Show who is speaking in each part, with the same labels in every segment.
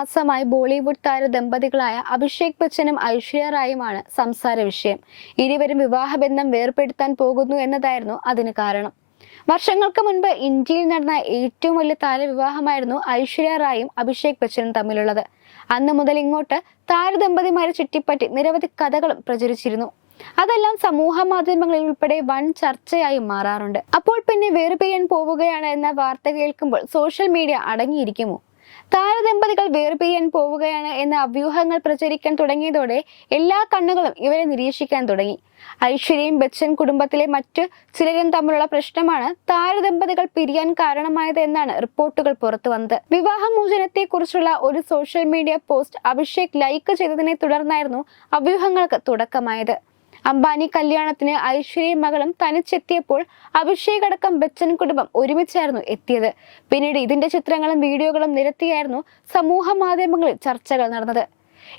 Speaker 1: വർഷങ്ങളായി ബോളിവുഡ് താര ദമ്പതികളായ അഭിഷേക് ബച്ചനും ഐശ്വര്യ റായുമാണ് സംസാര വിഷയം. ഇരുവരും വിവാഹബന്ധം വേർപെടുത്താൻ പോകുന്നു എന്നതായിരുന്നു അതിന് കാരണം. വർഷങ്ങൾക്ക് മുൻപ് ഇന്ത്യയിൽ നടന്ന ഏറ്റവും വലിയ താരവിവാഹമായിരുന്നു ഐശ്വര്യ റായും അഭിഷേക് ബച്ചനും തമ്മിലുള്ളത്. അന്ന് മുതൽ ഇങ്ങോട്ട് താരദമ്പതിമാരെ ചുറ്റിപ്പറ്റി നിരവധി കഥകളും പ്രചരിച്ചിരുന്നു. അതെല്ലാം സമൂഹ മാധ്യമങ്ങളിൽ ഉൾപ്പെടെ വൻ ചർച്ചയായി മാറാറുണ്ട്. അപ്പോൾ പിന്നെ വേർപിരിയാൻ പോവുകയാണ് എന്ന വാർത്ത കേൾക്കുമ്പോൾ സോഷ്യൽ മീഡിയ അടങ്ങിയിരിക്കുമോ? താരദമ്പതികൾ വേർപിരിയാൻ പോവുകയാണ് എന്ന അഭ്യൂഹങ്ങൾ പ്രചരിക്കാൻ തുടങ്ങിയതോടെ എല്ലാ കണ്ണുകളും ഇവരെ നിരീക്ഷിക്കാൻ തുടങ്ങി. ഐശ്വര്യയും ബച്ചൻ കുടുംബത്തിലെ മറ്റു ചിലരും തമ്മിലുള്ള പ്രശ്നമാണ് താരദമ്പതികൾ പിരിയാൻ കാരണമായത് എന്നാണ് റിപ്പോർട്ടുകൾ പുറത്തു വന്നത് വിവാഹമോചനത്തെ കുറിച്ചുള്ള ഒരു social media post Abhishek like ചെയ്തതിനെ തുടർന്നായിരുന്നു അഭ്യൂഹങ്ങൾക്ക് തുടക്കമായത്. അംബാനി കല്യാണത്തിന് ഐശ്വര്യ മകളും തനിച്ചെത്തിയപ്പോൾ അഭിഷേക് അടക്കം ബച്ചൻ കുടുംബം ഒരുമിച്ചായിരുന്നു എത്തിയത്. പിന്നീട് ഇതിന്റെ ചിത്രങ്ങളും വീഡിയോകളും നിരത്തിയായിരുന്നു സമൂഹ മാധ്യമങ്ങളിൽ ചർച്ചകൾ നടന്നത്.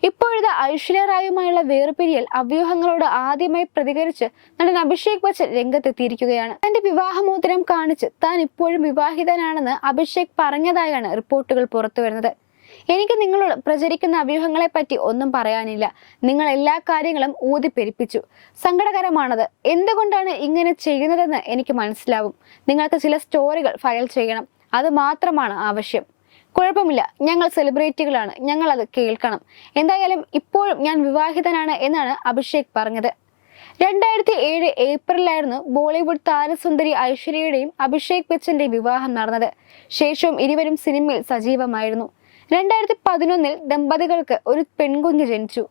Speaker 1: ഇപ്പോഴത്തെ ഐശ്വര്യ റായുമായുള്ള വേർപിരിയൽ അവ്യൂഹങ്ങളോട് ആദ്യമായി പ്രതികരിച്ച് നടൻ അഭിഷേക് ബച്ചൻ രംഗത്തെത്തിയിരിക്കുകയാണ്. തന്റെ വിവാഹമോതിരം കാണിച്ച് താൻ ഇപ്പോഴും വിവാഹിതനാണെന്ന് അഭിഷേക് പറഞ്ഞതായാണ് റിപ്പോർട്ടുകൾ പുറത്തുവരുന്നത്. എനിക്ക് നിങ്ങളോട് പ്രചരിക്കുന്ന അഭ്യൂഹങ്ങളെ പറ്റി ഒന്നും പറയാനില്ല. നിങ്ങൾ എല്ലാ കാര്യങ്ങളും ഊതിപ്പെരിപ്പിച്ചു. സങ്കടകരമാണത്. എന്തുകൊണ്ടാണ് ഇങ്ങനെ ചെയ്യുന്നതെന്ന് എനിക്ക് മനസ്സിലാവും. നിങ്ങൾക്ക് ചില സ്റ്റോറികൾ ഫയൽ ചെയ്യണം. അത് മാത്രമാണ് ആവശ്യം. കുഴപ്പമില്ല. ഞങ്ങൾ സെലിബ്രിറ്റികളാണ്. ഞങ്ങൾ അത് കേൾക്കണം. എന്തായാലും ഇപ്പോഴും ഞാൻ വിവാഹിതനാണ് എന്നാണ് അഭിഷേക് പറഞ്ഞത്. രണ്ടായിരത്തി ഏഴ് ഏപ്രിലായിരുന്നു ബോളിവുഡ് താരസുന്ദരി ഐശ്വര്യയുടെയും അഭിഷേക് ബച്ചന്റെയും വിവാഹം നടന്നത്. ശേഷവും ഇരുവരും സിനിമയിൽ സജീവമായിരുന്നു. രണ്ടായിരത്തി പതിനൊന്നിൽ ദമ്പതികൾക്ക് ഒരു പെൺകുഞ്ഞ് ജനിച്ചു.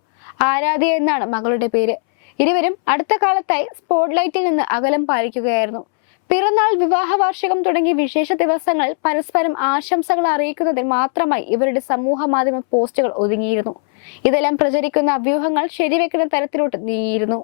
Speaker 1: ആരാധ്യ എന്നാണ് മകളുടെ പേര്. ഇരുവരും അടുത്ത കാലത്തായി സ്പോട്ട്ലൈറ്റിൽ നിന്ന് അകലം പാലിക്കുകയായിരുന്നു. പിറന്നാൾ വിവാഹ വാർഷികം തുടങ്ങിയ വിശേഷ ദിവസങ്ങൾ പരസ്പരം ആശംസകൾ അറിയിക്കുന്നതിൽ മാത്രമായി ഇവരുടെ സമൂഹ മാധ്യമ പോസ്റ്റുകൾ ഒതുങ്ങിയിരുന്നു. ഇതെല്ലാം പ്രചരിക്കുന്ന അഭ്യൂഹങ്ങൾ ശരിവെക്കുന്ന തരത്തിലോട്ട് നീങ്ങിയിരുന്നു.